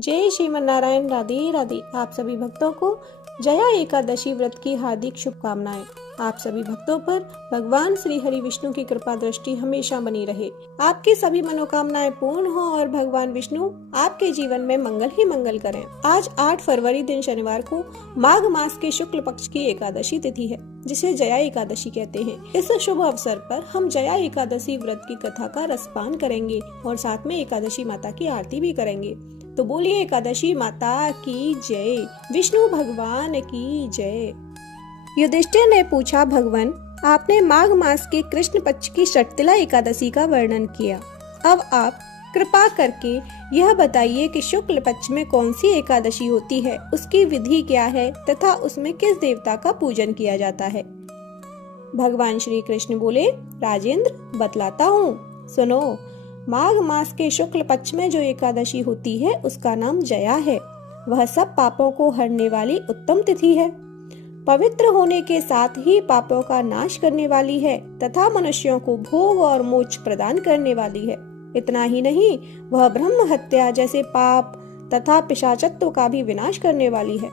जय श्रीमन नारायण। राधे राधे। आप सभी भक्तों को जया एकादशी व्रत की हार्दिक शुभकामनाएं। आप सभी भक्तों पर भगवान श्री हरि विष्णु की कृपा दृष्टि हमेशा बनी रहे, आपकी सभी मनोकामनाएं पूर्ण हो और भगवान विष्णु आपके जीवन में मंगल ही मंगल करें। आज 8 फरवरी दिन शनिवार को माघ मास के शुक्ल पक्ष की एकादशी तिथि है, जिसे जया एकादशी कहते हैं। इस शुभ अवसर पर हम जया एकादशी व्रत की कथा का रसपान करेंगे और साथ में एकादशी माता की आरती भी करेंगे। तो बोलिए एकादशी माता की जय, विष्णु भगवान की जय। युधिष्ठिर ने पूछा, भगवान आपने माघ मास के कृष्ण पक्ष की षटतिला एकादशी का वर्णन किया, अब आप कृपा करके यह बताइए कि शुक्ल पक्ष में कौन सी एकादशी होती है, उसकी विधि क्या है तथा उसमें किस देवता का पूजन किया जाता है। भगवान श्री कृष्ण बोले, राजेंद्र बतलाता हूँ, सुनो। माघ मास के शुक्ल पक्ष में जो एकादशी होती है उसका नाम जया है। वह सब पापों को हरने वाली उत्तम तिथि है, पवित्र होने के साथ ही पापों का नाश करने वाली है तथा मनुष्यों को भोग और मोक्ष प्रदान करने वाली है। इतना ही नहीं, वह ब्रह्म हत्या जैसे पाप तथा पिशाचत्व का भी विनाश करने वाली है।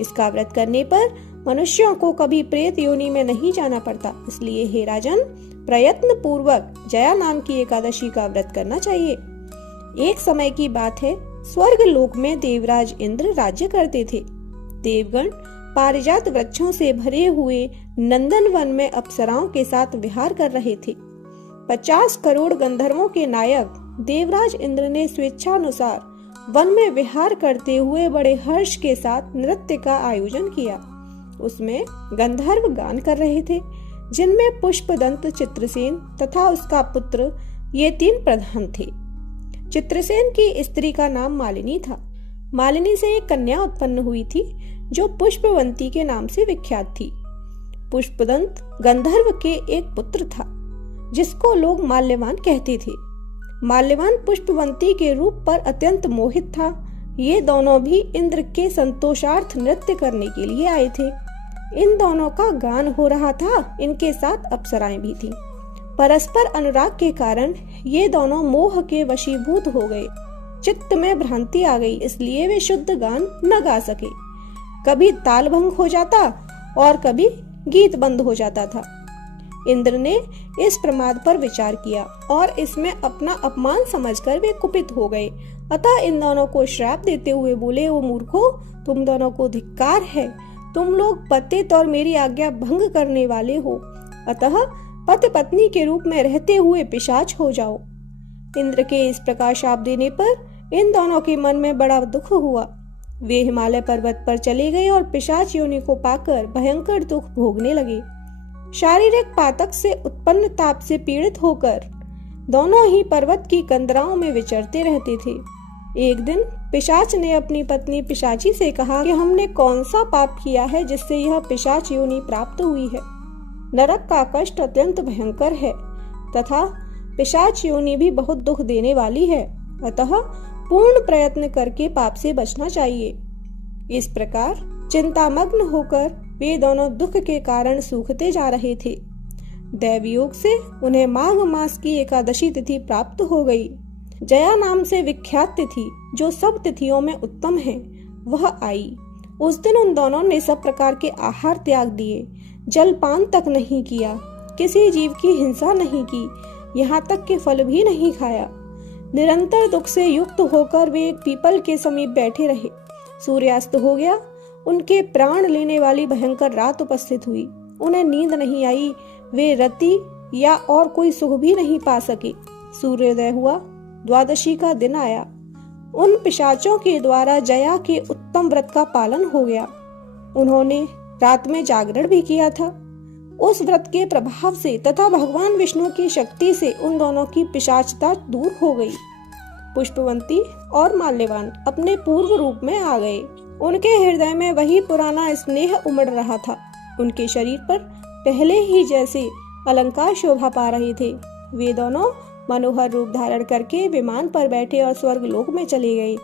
इसका व्रत करने पर मनुष्यों को कभी प्रेत योनि में नहीं जाना पड़ता। इसलिए हे राजन, प्रयत्न पूर्वक जया नाम की एकादशी का व्रत करना चाहिए। एक समय की बात है, स्वर्ग लोक में देवराज इंद्र राज्य करते थे। देवगण पारिजात वृक्षों से भरे हुए नंदन वन में अप्सराओं के साथ विहार कर रहे थे। 50 करोड़ गंधर्वों के नायक देवराज इंद्र ने स्वेच्छानुसार वन में विहार करते हुए बड़े हर्ष के साथ नृत्य का आयोजन किया। उसमें गंधर्व गान कर रहे थे, जिनमें पुष्पदंत, चित्रसेन तथा उसका पुत्र ये 3 प्रधान थे। चित्रसेन की स्त्री का नाम मालिनी था। मालिनी से एक कन्या उत्पन्न हुई थी जो पुष्पवंती के नाम से विख्यात थी। पुष्पदंत गंधर्व के एक पुत्र था जिसको लोग माल्यवान कहते थे। माल्यवान पुष्पवंती के रूप पर अत्यंत मोहित था। ये दोनों भी इंद्र के संतोषार्थ नृत्य करने के लिए आए थे। इन दोनों का गान हो रहा था, इनके साथ अप्सराएं भी थीं। परस्पर अनुराग के कारण ये दोनों मोह के वशीभूत हो गए। चित्त में भ्रांति आ गई, इसलिए वे शुद्ध गान न गा सके। कभी ताल भंग हो जाता और कभी गीत बंद हो जाता था। इंद्र ने इस प्रमाद पर विचार किया और इसमें अपना अपमान समझकर वे कुपित हो गए। अतः इन दोनों को श्राप देते हुए बोले, ओ मूर्खों, तुम दोनों को धिक्कार है। तुम लोग पतित और मेरी आज्ञा भंग करने वाले हो, अतः पति पत्नी के रूप में रहते हुए पिशाच हो जाओ। इंद्र के इस प्रकार शाप देने पर इन दोनों के मन में बड़ा दुख हुआ। वे हिमालय पर्वत पर चले गए और पिशाच योनि को पाकर भयंकर दुख भोगने लगे। शारीरिक पातक से उत्पन्न ताप से पीड़ित होकर दोनों ही पर्वत की कंदराओं में विचरते रहते थे। एक दिन पिशाच ने अपनी पत्नी पिशाची से कहा कि हमने कौन सा पाप किया है जिससे यह पिशाच योनि प्राप्त हुई है। नरक का कष्ट अत्यंत भयंकर है तथा पिशाच योनि भी बहुत दुख देने वाली है, अतः पूर्ण प्रयत्न करके पाप से बचना चाहिए। इस प्रकार चिंतामग्न होकर वे दोनों दुख के कारण सूखते जा रहे थे। दैवयोग से उन्हें माघ मास की एकादशी तिथि प्राप्त हो गई। जया नाम से विख्यात तिथि, जो सब तिथियों में उत्तम है, वह आई। उस दिन उन दोनों ने सब प्रकार के आहार त्याग दिए, जलपान तक नहीं किया, किसी जीव की हिंसा नहीं की, यहाँ तक कि फल भी नहीं खाया। निरंतर दुख से युक्त होकर वे एक पीपल के समीप बैठे रहे। सूर्यास्त हो गया। उनके प्राण लेने वाली भयंकर रात उपस्थित हुई। उन्हें नींद नहीं आई। वे रति या और कोई सुख भी नहीं पा सके। सूर्योदय हुआ। द्वादशी का दिन आया। उन पिशाचों के द्वारा जया के उत्तम व्रत का पालन हो गया। उन्होंने रात में जागरण भी किया था। उस व्रत के प्रभाव से तथा भगवान विष्णु की शक्ति से उन दोनों की पिशाचता दूर हो गई। पुष्पवंती और माल्यवान अपने पूर्व रूप में आ गए। उनके हृदय में वही पुराना स्नेह उमड़ रहा था। उनके शरीर पर पहले ही जैसे अलंकार शोभा पा रहे थे। वे दोनों मनोहर रूप धारण करके विमान पर बैठे और स्वर्ग लोक में चले गए।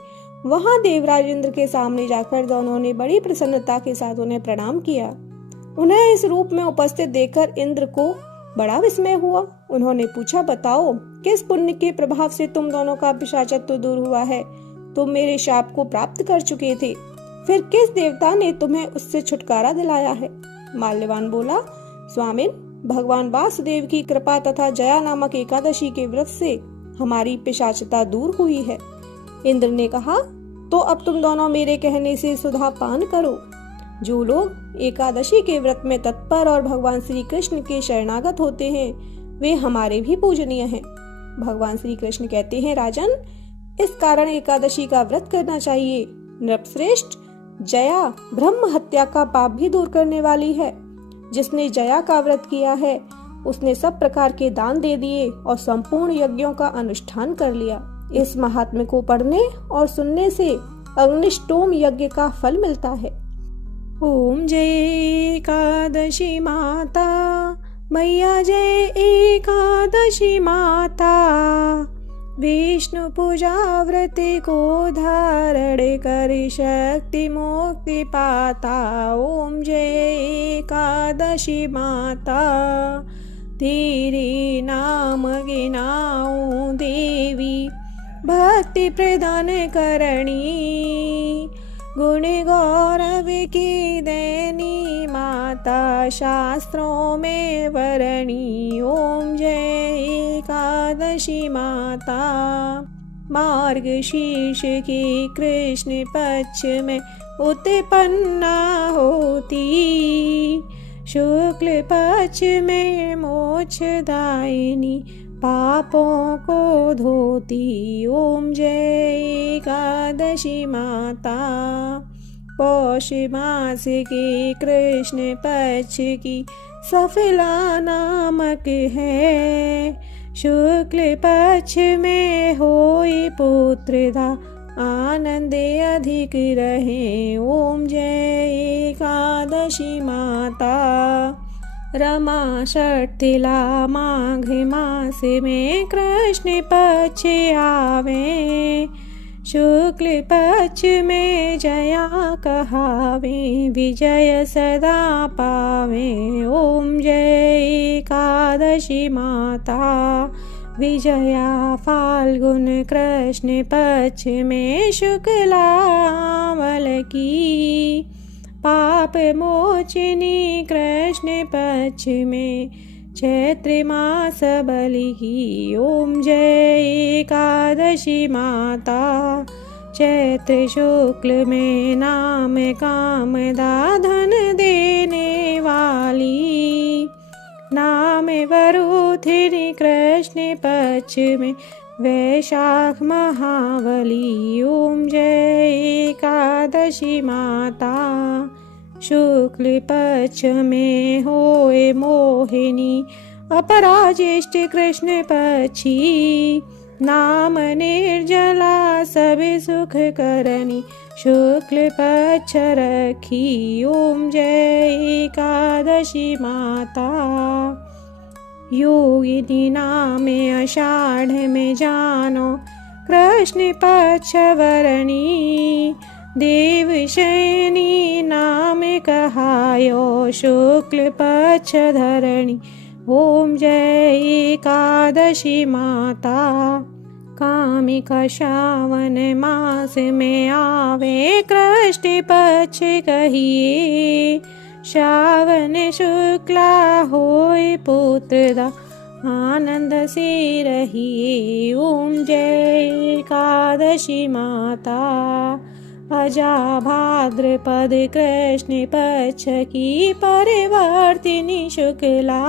वहां देवराज इंद्र के सामने जाकर दोनों ने बड़ी प्रसन्नता के साथ उन्हें प्रणाम किया। उन्हें इस रूप में उपस्थित देखकर इंद्र को बड़ा विस्मय हुआ। उन्होंने पूछा, बताओ किस पुण्य के प्रभाव से तुम दोनों का पिशाचत्व दूर हुआ है। तुम मेरे शाप को प्राप्त कर चुके थे, फिर किस देवता ने तुम्हें उससे छुटकारा दिलाया है? माल्यवान बोला, स्वामिन, भगवान वासुदेव की कृपा तथा जया नामक एकादशी के व्रत से हमारी पिशाचता दूर हुई है। इंद्र ने कहा, तो अब तुम दोनों मेरे कहने से सुधा पान करो। जो लोग एकादशी के व्रत में तत्पर और भगवान श्री कृष्ण के शरणागत होते हैं, वे हमारे भी पूजनीय हैं। भगवान श्री कृष्ण कहते हैं, राजन, इस कारण एकादशी का व्रत करना चाहिए। नृपश्रेष्ठ, जया ब्रह्म हत्या का पाप भी दूर करने वाली है। जिसने जया का व्रत किया है, उसने सब प्रकार के दान दे दिए और संपूर्ण यज्ञों का अनुष्ठान कर लिया। इस महात्म्य को पढ़ने और सुनने से अग्निष्टोम यज्ञ का फल मिलता है। ओम जय एकादशी माता, मैया जय एकादशी माता। विष्णु पूजा व्रत को धारण कर शक्ति मुक्ति पाता। ओम जय एकादशी माता, तेरे नाम गिनाऊं देवी, भक्ति प्रदान करणी। गुण गौरव की देनी माता, शास्त्रों में वरणी। ओम जय एकादशी माता। मार्गशीर्ष के कृष्ण पक्ष में उत्पन्ना होती, शुक्ल पक्ष में मोक्षदायिनी, पापों को धोती। ओम जय एकादशी माता। पौष मास के कृष्ण पक्ष की सफला नामक है, शुक्ल पक्ष में होई पुत्रदा, आनंद अधिक रहे। ओम जय एकादशी माता। रमा षठिला माघ मास में कृष्ण पक्ष आवे, शुक्ल पक्ष में जया कहावे, विजय सदा पावे। ओम जय एकादशी माता। विजया फाल्गुन कृष्ण पक्ष में शुक्लामल की, पाप मोचनी कृष्ण पक्ष में चैत्र मास बलि की। ओम जय एकादशी माता। चैत्र शुक्ल में नाम कामदा, धन देने वाली, नाम वरुथिनी कृष्ण पक्ष में वैशाख महावली। ओम जय एकादशी माता। शुक्ल पक्ष में होए मोहिनी, अपराज्येष्ठ कृष्ण पक्षी, नाम निर्जला सब सुख करनी, शुक्ल पक्ष रखी। ओम जय एकादशी माता। योगिनी नाम आषाढ़ में जानो, कृष्ण पक्ष वरणी, देवशयनी नाम कहायो, शुक्ल पक्ष धरणी। ओम जय एकादशी माता। कामिका श्रावण मास में आवे, कृष्ण पक्ष कहिए, श्रावण शुक्ला होए पुत्रदा, आनंद से रहिए। ओम जय एकादशी माता। अजा भाद्रपद कृष्ण पक्ष की परिवर्तिनी शुक्ला,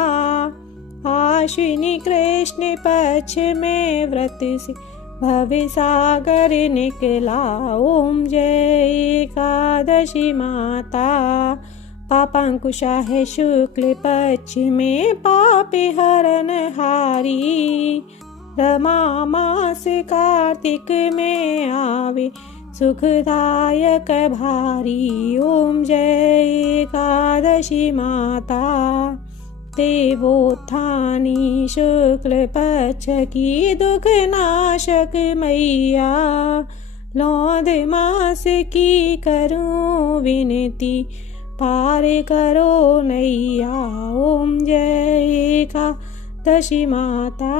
आश्विनी कृष्ण पक्ष में व्रत से भव सागर निकला। ओम जय एकादशी माता। पापांकुशा है शुक्ल पक्ष में, पापे हरन हारी, रमा मास कार्तिक में आवे, सुखदायक भारी। ओम जय एकादशी माता। देवोत्थानी शुक्ल पक्ष की, दुख नाशक मैया, लौध मास की करूं विनती, पार करो नैया। ओम जय एकादशी माता।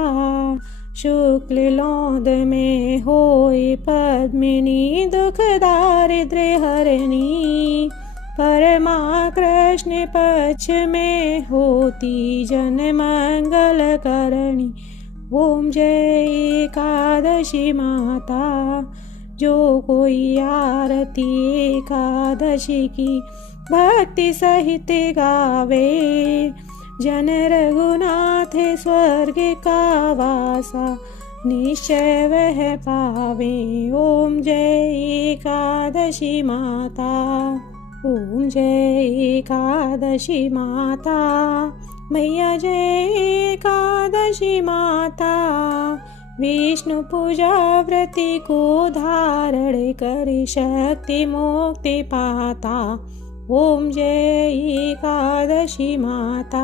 शुक्ल लोद में होई पद्मिनी दुख दारिद्र्य हरणी। परमा कृष्ण पक्ष में होती जन मंगल करणी। ओम जय एकादशी माता। जो कोई आरती एकादशी की भक्ति सहित गावे, जन रघुनाथ स्वर्ग का वासा निश्चय वह पावे। ओम जय एकादशी माता। ओम जय एकादशी माता। मैया जय एकादशी माता। विष्णु पूजा व्रति को धारण कर शक्ति मुक्ति पाता। ओम जय एकादशी माता।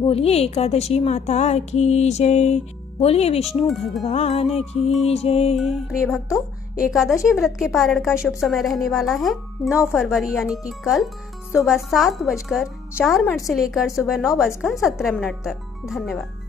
बोलिए एकादशी माता की जय। बोलिए विष्णु भगवान की जय। प्रिय भक्तों, एकादशी व्रत के पारण का शुभ समय रहने वाला है 9 फरवरी यानी कि कल सुबह 7:04 से लेकर सुबह 9:17 तक। धन्यवाद।